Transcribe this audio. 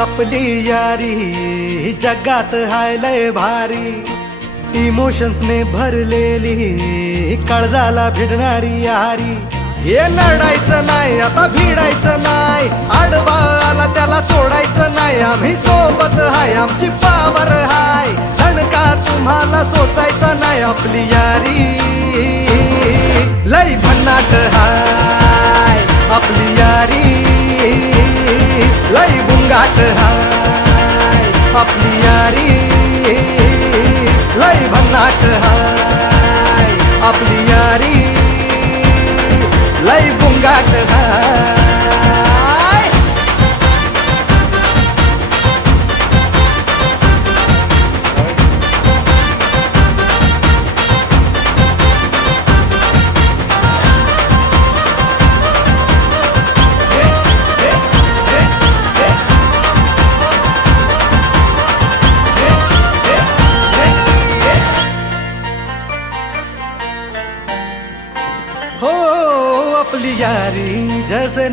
आपली यारी जगात हाय लय भारी, इमोशन्स ने भरलेली काळजाला भिडणारी यारी. हे लढायचं नाही आता भिडायचं नाही, आडवा आला त्याला सोडायचं नाही. आम्ही सोबत हाय आमची पावर हाय, धणका तुम्हाला सोसायचा नाही. आपली यारी लय भन्नाट हाय, आपली यारी लय बुंगाट हाय. आपली यारी लय भन्नाट हाय, आपली यारी लय बुंगाट हाय. हो आपली यारी जैसे